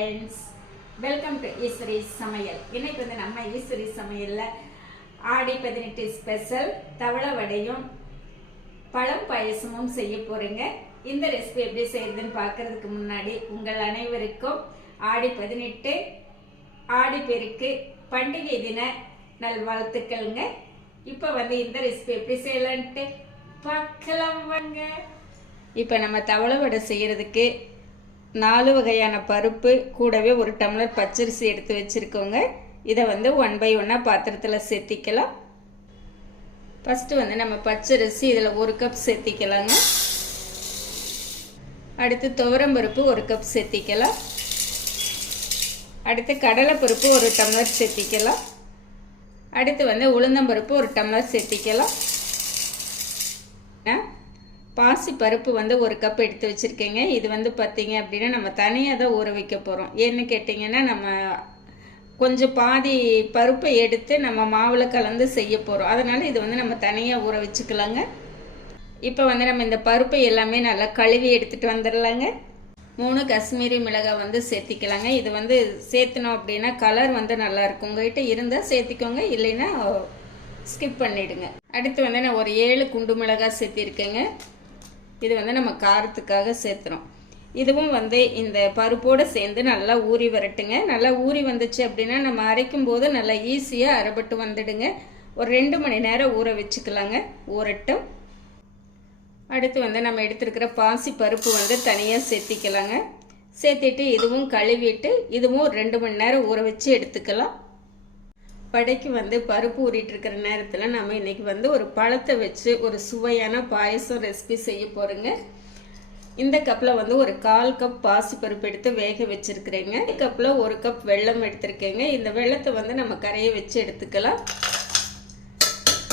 Friends welcome to Eswari சமையல் இன்னைக்கு வந்து நம்ம ஈஸ்வரி சமையலில் ஆடி பதினெட்டு ஸ்பெஷல் தவளை வடையும் பழம் பாயசமும் செய்ய போகிறேங்க இந்த ரெசிபி எப்படி செய்யறதுன்னு பார்க்கறதுக்கு முன்னாடி உங்கள் அனைவருக்கும் ஆடி பதினெட்டு ஆடி பெருக்கு பண்டிகை தின நல்வாழ்த்துக்கள்ங்க. இப்போ வந்து இந்த ரெசிபி எப்படி செய்யலான்ட்டு பார்க்கலாம் வாங்க. இப்போ நம்ம தவளை வடை செய்கிறதுக்கு நாலு வகையான பருப்பு கூடவே ஒரு டம்ளர் பச்சரிசி எடுத்து வச்சுருக்கோங்க. இதை வந்து ஒன் பை ஒன்னாக பாத்திரத்தில் சேர்த்திக்கலாம் ஃபஸ்ட்டு வந்து நம்ம பச்சரிசி இதில் ஒரு கப் சேர்த்திக்கலாங்க அடுத்து துவரம்பருப்பு ஒரு கப் சேர்த்திக்கலாம் அடுத்து கடலைப்பருப்பு ஒரு டம்ளர் சேர்த்திக்கலாம் அடுத்து வந்து உளுந்தம்பருப்பு ஒரு டம்ளர் சேர்த்திக்கலாம் பாசி பருப்பு வந்து ஒரு கப் எடுத்து வச்சுருக்கேங்க. இது வந்து பார்த்தீங்க அப்படின்னா நம்ம தனியாக தான் ஊற வைக்க போகிறோம் ஏன்னு கேட்டிங்கன்னா நம்ம கொஞ்சம் பாதி பருப்பை எடுத்து நம்ம மாவில் கலந்து செய்ய போகிறோம் அதனால் இது வந்து நம்ம தனியாக ஊற வச்சுக்கலாங்க. இப்போ வந்து நம்ம இந்த பருப்பை எல்லாமே நல்லா கழுவி எடுத்துகிட்டு வந்துடலாங்க. மூணு காஷ்மீரி மிளகாய் வந்து சேர்த்திக்கலாங்க. இது வந்து சேர்த்துனோம் அப்படின்னா கலர் வந்து நல்லாயிருக்கும் உங்கள்கிட்ட இருந்தால் சேர்த்திக்கோங்க. இல்லைன்னா ஸ்கிப் பண்ணிவிடுங்க அடுத்து வந்து நான் ஒரு ஏழு குண்டு மிளகாய் சேர்த்திருக்கேங்க. இது வந்து நம்ம காரத்துக்காக சேர்த்துறோம். இதுவும் வந்து இந்த பருப்போடு சேர்ந்து நல்லா ஊறி வரட்டுங்க. நல்லா ஊறி வந்துச்சு அப்படின்னா நம்ம அரைக்கும் போது நல்லா ஈஸியாக அரைப்பட்டு வந்துடுங்க. ஒரு ரெண்டு மணி நேரம் ஊற வச்சுக்கலாங்க. ஊறட்டும். அடுத்து வந்து நம்ம எடுத்துருக்கிற பாசி பருப்பு வந்து தனியாக சேர்த்திக்கலாங்க. சேர்த்திட்டு இதுவும் கழுவிட்டு இதுவும் ரெண்டு மணி நேரம் ஊற வச்சு எடுத்துக்கலாம். வடைக்கு வந்து பருப்பு ஊறிட்டு இருக்கிற நேரத்தில் நம்ம இன்றைக்கி வந்து ஒரு பழத்தை வச்சு ஒரு சுவையான பாயசம் ரெசிபி செய்ய போகிறோங்க இந்த கப்பில் வந்து ஒரு கால் கப் பாசி பருப்பு எடுத்து வேக வச்சுருக்குறேங்க. கப்பில் ஒரு கப் வெல்லம் எடுத்திருக்கேங்க. இந்த வெள்ளத்தை வந்து நம்ம கரைய வச்சு எடுத்துக்கலாம்.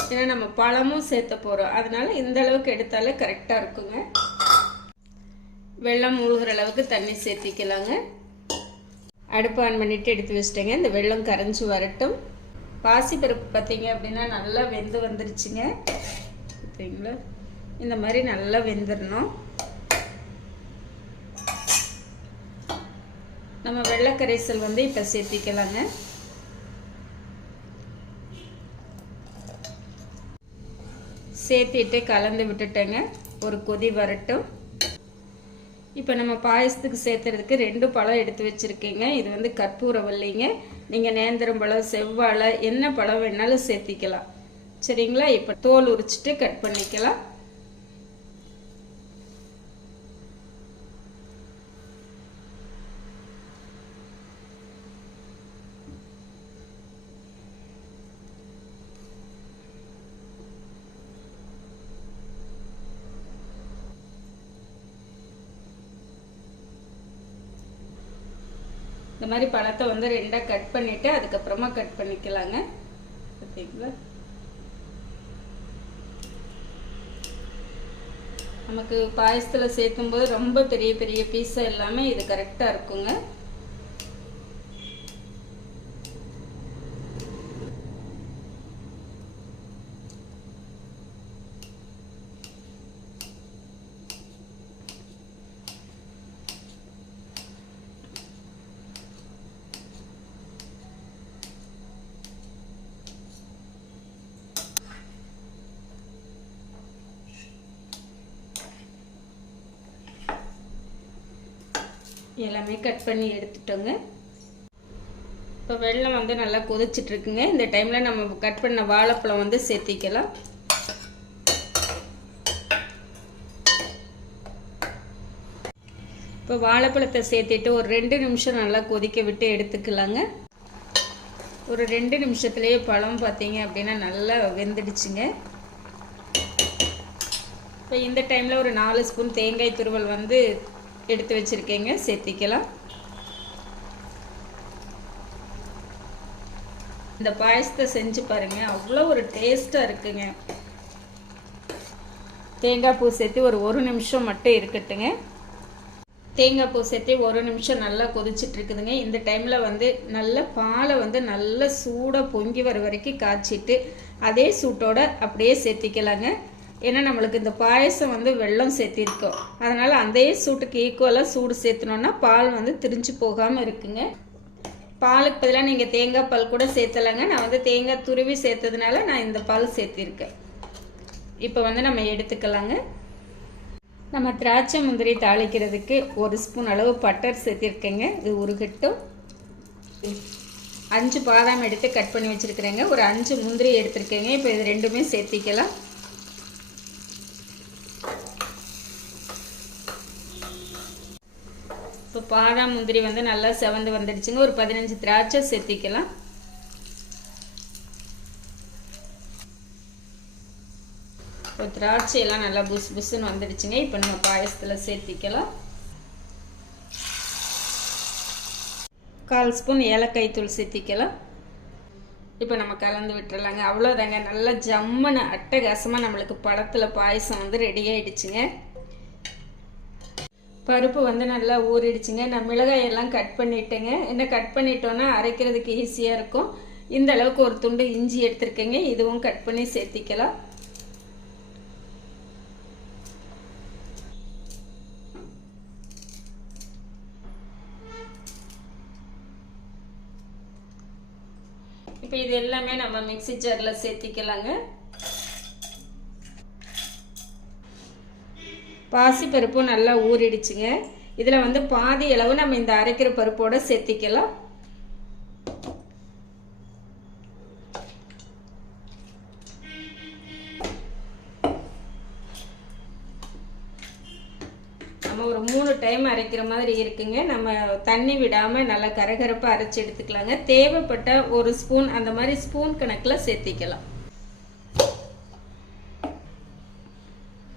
ஏன்னா நம்ம பழமும் சேர்த்த போகிறோம் அதனால் இந்த அளவுக்கு எடுத்தாலே கரெக்டாக இருக்குங்க. வெள்ளம் மூழ்கிற அளவுக்கு தண்ணி சேர்த்திக்கலாங்க. அடுப்பு ஆன் பண்ணிவிட்டு எடுத்து வச்சிட்டேங்க. இந்த வெள்ளம் கரைஞ்சி வரட்டும். பாசிப்பருப்பு பார்த்தீங்க அப்படின்னா நல்லா வெந்து வந்துருச்சுங்க. பார்த்தீங்களா? இந்த மாதிரி நல்லா வெந்துடணும் நம்ம வெள்ளைக்கரைசல் வந்து இப்போ சேர்த்திக்கலாங்க. சேர்த்திட்டு கலந்து விட்டுட்டேங்க. ஒரு கொதி வரட்டும். இப்போ நம்ம பாயசத்துக்கு சேர்த்துறதுக்கு ரெண்டு பழம் எடுத்து வச்சுருக்கீங்க. இது வந்து கற்பூரவல்லிங்க நீங்கள் நேந்திரம் பழம் செவ்வாழை என்ன பழம் வேணாலும் சேர்த்திக்கலாம். சரிங்களா? இப்போ தோல் உரிச்சிட்டு கட் பண்ணிக்கலாம். இந்த மாதிரி பழத்தை வந்து ரெண்டாக கட் பண்ணிவிட்டு அதுக்கப்புறமா கட் பண்ணிக்கலாங்க. பார்த்தீங்களா நமக்கு பாயசத்தில் சேர்த்தும் போது ரொம்ப பெரிய பெரிய பீஸாக எல்லாமே இது கரெக்டாக இருக்குங்க. எல்லாமே கட் பண்ணி எடுத்துட்டோங்க. இப்போ வெள்ளம் வந்து நல்லா கொதிச்சிட்ருக்குங்க. இந்த டைமில் நம்ம கட் பண்ண வாழைப்பழம் வந்து சேர்த்திக்கலாம். இப்போ வாழைப்பழத்தை சேர்த்திட்டு ஒரு ரெண்டு நிமிஷம் நல்லா கொதிக்க விட்டு எடுத்துக்கலாங்க. ஒரு ரெண்டு நிமிஷத்துலேயே பழம் பார்த்தீங்க அப்படின்னா நல்லா வெந்துடுச்சுங்க. இப்போ இந்த டைமில் ஒரு நாலு ஸ்பூன் தேங்காய் துருவல் வந்து எடுத்து வச்சுருக்கேங்க. சேர்த்திக்கலாம். இந்த பாயசத்தை செஞ்சு பாருங்க. அவ்வளோ ஒரு டேஸ்ட்டாக இருக்குங்க. தேங்காய் பூ சேர்த்து ஒரு ஒரு நிமிஷம் மட்டும் இருக்கட்டுங்க. தேங்காய் பூ சேர்த்து ஒரு நிமிஷம் நல்லா கொதிச்சிட்டு இருக்குதுங்க. இந்த டைமில் வந்து நல்ல பாலை வந்து நல்லா சூடாக பொங்கி வர வரைக்கும் காய்ச்சிட்டு அதே சூட்டோட அப்படியே சேர்த்திக்கலாங்க. ஏன்னா நம்மளுக்கு இந்த பாயசம் வந்து வெள்ளம் சேர்த்திருக்கோம் அதனால் அதே சூட்டுக்கு ஈக்குவலாக சூடு சேர்த்துனோன்னா பால் வந்து திரிஞ்சு போகாமல் இருக்குங்க. பாலுக்கு பதிலாக நீங்கள் தேங்காய் பால் கூட சேர்த்தலைங்க. நான் வந்து தேங்காய் துருவி சேர்த்ததுனால நான் இந்த பால் சேர்த்திருக்கேன். இப்போ வந்து நம்ம எடுத்துக்கலாங்க. நம்ம திராட்சை முந்திரி தாளிக்கிறதுக்கு ஒரு ஸ்பூன் அளவு பட்டர் சேர்த்திருக்கேங்க. இது உருகட்டும். அஞ்சு பாதாம் எடுத்து கட் பண்ணி வச்சுருக்கிறேங்க. ஒரு அஞ்சு முந்திரி எடுத்திருக்கேங்க. இப்போ இது ரெண்டுமே சேர்த்திக்கலாம். இப்போ பாதாம் முந்திரி வந்து நல்லா செவந்து வந்துடுச்சுங்க. ஒரு பதினஞ்சு திராட்சை சேர்த்திக்கலாம். இப்போ திராட்சை எல்லாம் நல்லா புஸ் புஸ்ன்னு வந்துடுச்சுங்க. இப்போ நம்ம பாயசத்தில் சேர்த்திக்கலாம். கால் ஸ்பூன் ஏலக்காய் தூள் சேர்த்திக்கலாம். இப்போ நம்ம கலந்து விட்டுறலாங்க. அவ்வளோதாங்க. நல்லா ஜம்முன்னு அட்டகாசமாக நம்மளுக்கு பழத்தில் பாயசம் வந்து ரெடி ஆகிடுச்சுங்க பருப்பு வந்து நல்லா ஊறிடுச்சுங்க. நான் மிளகாய் எல்லாம் கட் பண்ணிட்டேங்க. என்ன கட் பண்ணிட்டோன்னா அரைக்கிறதுக்கு ஈஸியாக இருக்கும். இந்த அளவுக்கு ஒரு துண்டு இஞ்சி எடுத்திருக்கேங்க. இதுவும் கட் பண்ணி சேர்த்திக்கலாம். இப்போ இது எல்லாமே நம்ம மிக்சி ஜாரில் சேர்த்திக்கலாங்க. பாசிப்பருப்பும் நல்லா ஊறிடுச்சுங்க. இதில் வந்து பாதி அளவு நம்ம இந்த அரைக்கிற பருப்போடு சேர்த்திக்கலாம். நம்ம ஒரு மூணு டைம் அரைக்கிற மாதிரி இருக்குங்க. நம்ம தண்ணி விடாமல் நல்லா கரகரப்பாக அரைச்சி எடுத்துக்கலாங்க. தேவைப்பட்ட ஒரு ஸ்பூன் அந்த மாதிரி ஸ்பூன் கணக்கில் சேர்த்திக்கலாம்.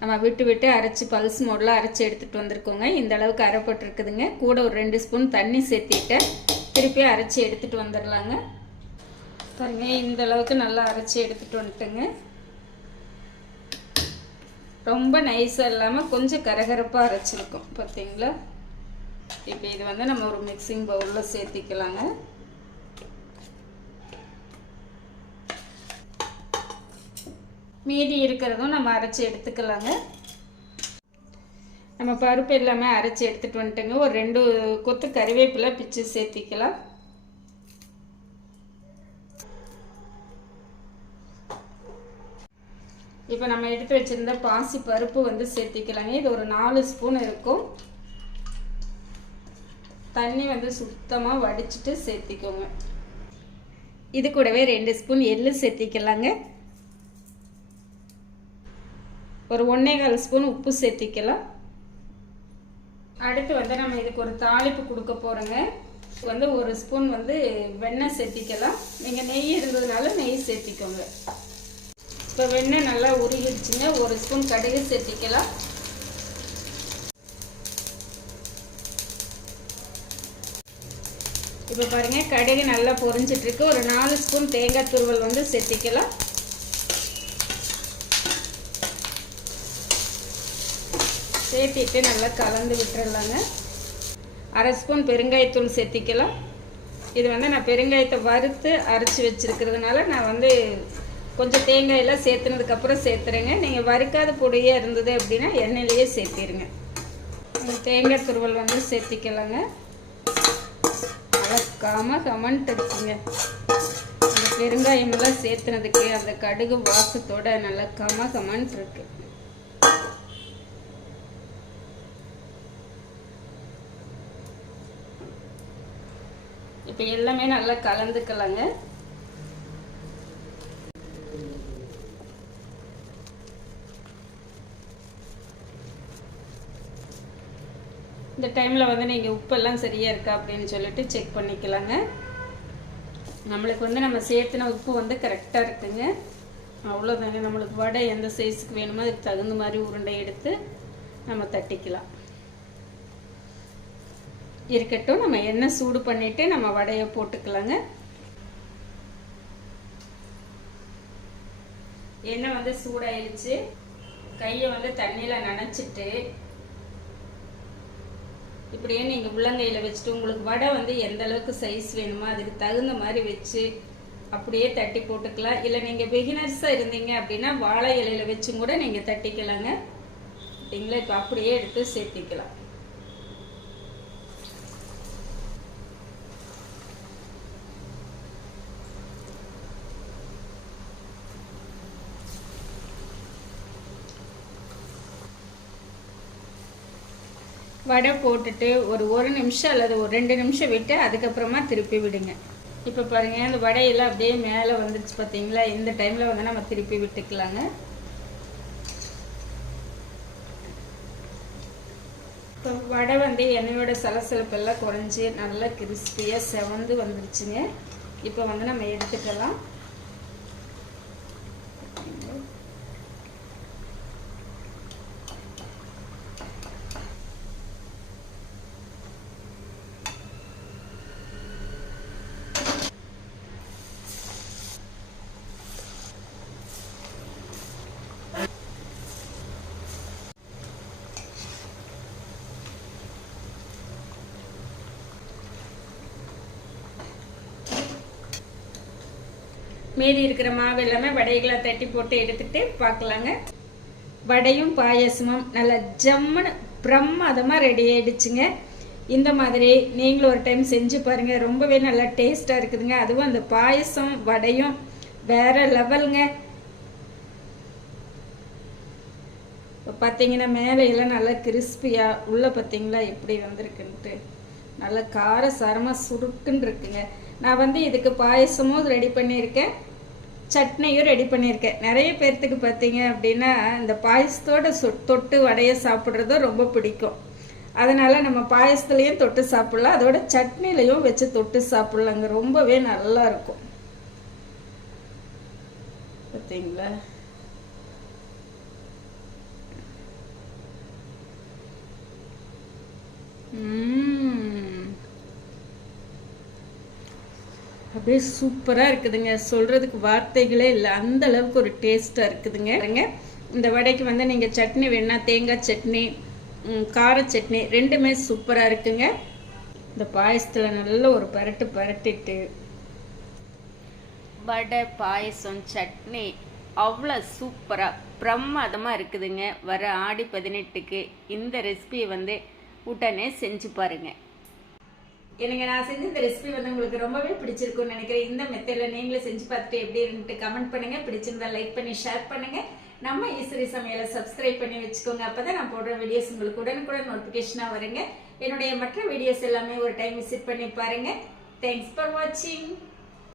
நம்ம விட்டு விட்டு அரைச்சி பல்ஸ் மோடில் அரைச்சி எடுத்துகிட்டு வந்திருக்கோங்க. இந்த அளவுக்கு அரைப்பட்டுருக்குதுங்க கூட ஒரு ரெண்டு ஸ்பூன் தண்ணி சேர்த்திட்டு திருப்பி அரைச்சி எடுத்துகிட்டு வந்துடலாங்க பாருங்க இந்த அளவுக்கு நல்லா அரைச்சி எடுத்துகிட்டு வந்துட்டுங்க. ரொம்ப நைஸாக இல்லாமல் கொஞ்சம் கரகரப்பாக அரைச்சிருக்கோம். பார்த்தீங்களா இப்போ இது வந்து நம்ம ஒரு மிக்சிங் பவுலில் சேர்த்திக்கலாங்க. மீதி இருக்கிறதும் நம்ம அரைச்சி எடுத்துக்கலாங்க. நம்ம பருப்பு எல்லாமே அரைச்சி எடுத்துகிட்டு வந்துட்டோங்க. ஒரு ரெண்டு கொத்து கறிவேப்பிலை பிச்சு சேர்த்திக்கலாம். இப்போ நம்ம எடுத்து வச்சுருந்த பாசி பருப்பு வந்து சேர்த்திக்கலாங்க. இது ஒரு நாலு ஸ்பூன் இருக்கும். தண்ணி வந்து சுத்தமாக வடிச்சிட்டு சேர்த்திக்கோங்க. இது கூடவே ரெண்டு ஸ்பூன் எள்ளு சேர்த்திக்கலாங்க. ஒரு ஒன்றே கால் ஸ்பூன் உப்பு சேர்த்திக்கலாம். அடுத்து வந்து நம்ம இதுக்கு ஒரு தாளிப்பு கொடுக்க போகிறோங்க வந்து ஒரு ஸ்பூன் வந்து வெண்ணெய் சேர்த்திக்கலாம். நீங்கள் நெய் இருந்ததுனால நெய் சேர்த்திக்கோங்க. இப்போ வெண்ணெய் நல்லா உருகிடுச்சுங்க. ஒரு ஸ்பூன் கடுகு சேர்த்திக்கலாம். இப்போ பாருங்கள் கடுகு நல்லா பொரிஞ்சிட்ருக்கு ஒரு நாலு ஸ்பூன் தேங்காய் துருவல் வந்து சேர்த்திக்கலாம். சேர்த்திட்டு நல்லா கலந்து விட்டுறலாங்க. அரை ஸ்பூன் பெருங்காயத்தூள் சேர்த்திக்கலாம். இது வந்து நான் பெருங்காயத்தை வறுத்து அரைச்சி வச்சுருக்கிறதுனால நான் வந்து கொஞ்சம் தேங்காயெல்லாம் சேர்த்துனதுக்கப்புறம் சேர்த்துறேங்க. நீங்கள் வறுக்காத பொடியாக இருந்தது அப்படின்னா எண்ணெயிலேயே சேர்த்திருங்க. தேங்காய் துருவல் வந்து சேர்த்திக்கலாங்க. அழக்காம கமெண்ட் இருக்குங்க அந்த பெருங்காயமெல்லாம் சேர்த்துனதுக்கு அந்த கடுகு வாசத்தோட நல்லா கம கமெண்ட் இருக்குது இப்போ எல்லாமே நல்லா கலந்துக்கலாங்க. இந்த டைமில் வந்து நீங்கள் உப்பெல்லாம் சரியாக இருக்கா அப்படின்னு சொல்லிட்டு செக் பண்ணிக்கலாங்க. நம்மளுக்கு வந்து நம்ம சேர்த்துன உப்பு வந்து கரெக்டாக இருக்குங்க. அவ்வளோதாங்க நம்மளுக்கு வடை எந்த சைஸுக்கு வேணுமோ அதுக்கு தகுந்த மாதிரி உருண்டை எடுத்து நம்ம தட்டிக்கலாம். இருக்கட்டும். நம்ம எண்ணெய் சூடு பண்ணிவிட்டு நம்ம வடையை போட்டுக்கலாங்க. எண்ணெய் வந்து சூடாயிடுச்சு. கையை வந்து தண்ணியில் நனைச்சிட்டு இப்படியே நீங்கள் உள்ளங்கையில் வச்சுட்டு உங்களுக்கு வடை வந்து எந்த அளவுக்கு சைஸ் வேணுமோ அதுக்கு தகுந்த மாதிரி வச்சு அப்படியே தட்டி போட்டுக்கலாம். இல்லை நீங்கள் பிகினர்ஸாக இருந்தீங்க அப்படின்னா வாழை இலையில வச்சும் கூட நீங்கள் தட்டிக்கலாங்க. சரிங்களா? இப்போ அப்படியே எடுத்து சேர்த்திக்கலாம். வடை போட்டுட்டு ஒரு ஒரு நிமிஷம் அல்லது ஒரு ரெண்டு நிமிஷம் விட்டு அதுக்கப்புறமா திருப்பி விடுங்க. இப்போ பாருங்கள் இந்த வடையெல்லாம் அப்படியே மேலே வந்துருச்சு பார்த்தீங்களா இந்த டைமில் வந்து நம்ம திருப்பி விட்டுக்கலாங்க. இப்போ வடை வந்து எண்ணெயோட சலசலப்பெல்லாம் குறைஞ்சி நல்லா கிறிஸ்பியாக செவந்து வந்துருச்சுங்க. இப்போ வந்து நம்ம எடுத்துக்கலாம். மீதி இருக்கிற மாவு எல்லாமே வடைகளை தட்டி போட்டு எடுத்துகிட்டு பார்க்கலாங்க. வடையும் பாயசமும் நல்லா ஜம்முன்னு பிரம்மாதமாக ரெடி ஆகிடுச்சுங்க இந்த மாதிரி நீங்களும் ஒரு டைம் செஞ்சு பாருங்கள் ரொம்பவே நல்லா டேஸ்ட்டாக இருக்குதுங்க. அதுவும் அந்த பாயசம் வடையும் வேற லெவலுங்க இப்போ பார்த்தீங்கன்னா மேலையெல்லாம் நல்லா கிறிஸ்பியாக உள்ளே பார்த்தீங்களா எப்படி வந்திருக்குன்ட்டு. நல்லா கார சாரமாக சுருக்குன்னு இருக்குங்க. நான் வந்து இதுக்கு பாயசமும் ரெடி பண்ணியிருக்கேன். சட்னியும் ரெடி பண்ணியிருக்கேன். நிறைய பேர்த்துக்கு பார்த்தீங்க அப்படின்னா இந்த பாயசத்தோட சொ தொட்டு வடையை சாப்பிட்றதும் ரொம்ப பிடிக்கும். அதனால் நம்ம பாயசத்துலேயும் தொட்டு சாப்பிட்லாம். அதோட சட்னிலையும் வச்சு தொட்டு சாப்பிட்லாங்க. ரொம்பவே நல்லா இருக்கும். பார்த்தீங்களா? அப்படியே சூப்பராக இருக்குதுங்க. சொல்கிறதுக்கு வார்த்தைகளே இல்லை. அந்த அளவுக்கு ஒரு டேஸ்ட்டாக இருக்குதுங்க. இந்த வடைக்கு வந்து நீங்கள் சட்னி வேணுன்னா தேங்காய் சட்னி கார சட்னி ரெண்டுமே சூப்பராக இருக்குங்க. இந்த பாயசத்தில் நல்ல ஒரு பரட்டு பரட்டிட்டு. வடை பாயசம் சட்னி அவ்வளோ சூப்பராக பிரமாதமாக இருக்குதுங்க. வர ஆடி பதினெட்டுக்கு இந்த ரெசிபியை வந்து உடனே செஞ்சு பாருங்கள் எனக்கு நான் செஞ்ச இந்த ரெசிபி வந்து உங்களுக்கு ரொம்பவே பிடிச்சிருக்கும்னு நினைக்கிறேன். இந்த மெத்தடில் நீங்களும் செஞ்சு பார்த்துட்டு எப்படி இருந்துட்டு கமெண்ட் பண்ணுங்க. பிடிச்சிருந்தா லைக் பண்ணி ஷேர் பண்ணுங்க. நம்ம ஈஸ்வரி சமையலை சப்ஸ்கிரைப் பண்ணி வச்சுக்கோங்க. அப்போ தான் நான் போடுற வீடியோஸ் உங்களுக்கு உடனுக்குடன் நோட்டிஃபிகேஷனாக வருங்க. என்னுடைய மற்ற வீடியோஸ் எல்லாமே ஒரு டைம் விசிட் பண்ணி பாருங்க. தேங்க்ஸ் ஃபார் வாட்சிங்